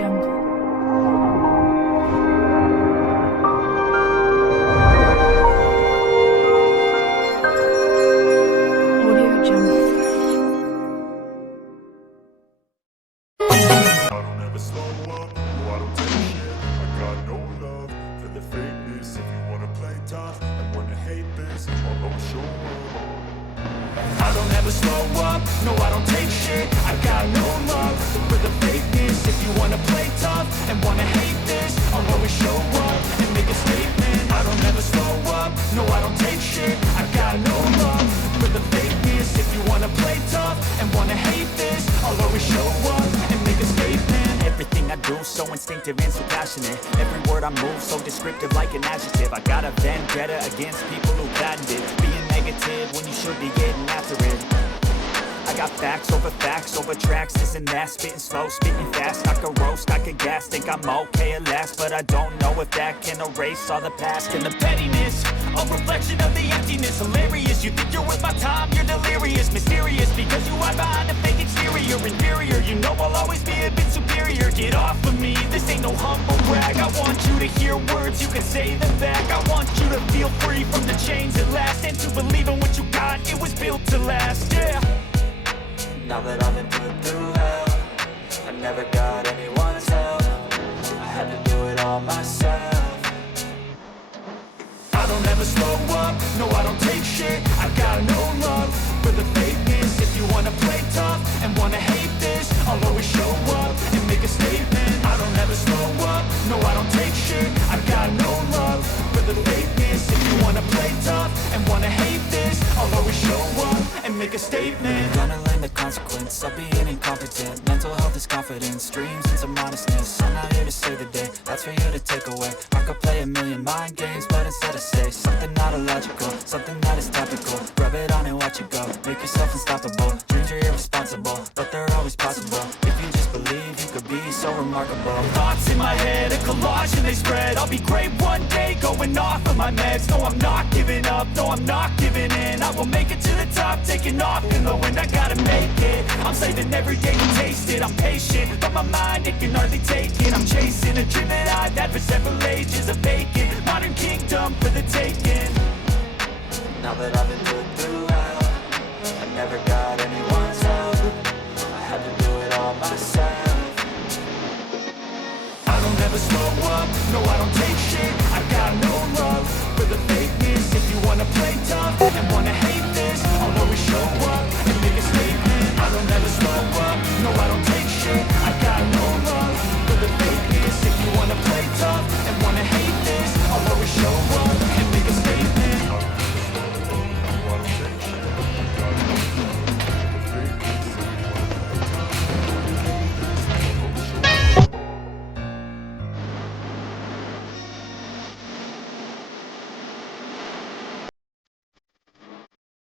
Jungle. Audio Jungle. I don't ever slow up, no I don't take shit. I got no love for the fakeness. If you wanna play tough and wanna hate this, I'll always show up. I don't ever slow up, no I don't take shit. I got no love for the fakeness. If you wanna play tough and wanna hate this, I'll always show up and make a statement. I don't ever slow up, no I don't take shit. I got no love for the fakeness. If you wanna play tough and wanna hate this, I'll always show up and make a statement. Everything I do so instinctive and so passionate. Every word I move so descriptive like an adjective. I got a vendetta against people who patent it. Being negative when you should be getting after it. I got facts over tracks, this and that. Spitting slow, spitting fast. I could roast, I could gas. Think I'm okay at last, but I don't know if that can erase all the past. And the pettiness, a reflection of the emptiness. Hilarious, you think you're worth my time, you're delirious. Mysterious, because you hide behind a fake exterior. Inferior, you know I'll always be a bit superior. Get off of me, this ain't no humble brag. I want you to hear words, you can say them back. I want you to feel free from the chains at last, and to believe in what you got, it was built to last, yeah. Now that I've been put through hell, I never got anyone's help. I had to do it all myself. I don't ever slow up, no I don't take shit. I got no love for the fakeness. If you wanna play tough and wanna hate this, I'll always show up and make a statement. I don't ever slow up, no I don't take shit. I got no love for the fakeness. If you wanna play tough and wanna hate this, I'll always show up and make a statement. Gonna learn the consequence of being incompetent. Mental health is confidence, dreams and some honestness. I'm not here to save the day, that's for you to take away. I could play a million mind games, but instead I say something not illogical, something that is topical. Rub it on and watch it go, make yourself unstoppable. Dreams are irresponsible, but they're always possible. If you just believe, you could be so remarkable. Thoughts in my head, a collage and they spread. I'll be great one day, going off of my meds. No, I'm not giving up, no, I'm not giving in. I will make it to the top, taking off in the wind. I gotta make it, I'm saving every day to taste it. I'm patient, but my mind, it can hardly take it. I'm chasing a dream that I've had for several ages. A vacant, modern kingdom for the taking. Now that I've been put through hell, I never got anyone's help. I had to do it all myself. I don't ever slow up, no I don't take shit. I got no love for the fakeness. If you wanna play tough and wanna hate this, I'll always show up and make a statement. I don't ever slow up, no I don't take shit. I got no love for the fakeness. If you wanna play tough and wanna hate this, I'll always show up and make a statement. I don't ever slow up, no I don't take shit. I got no love for the fakeness. If you wanna play tough and wanna hate this, I'll always show up.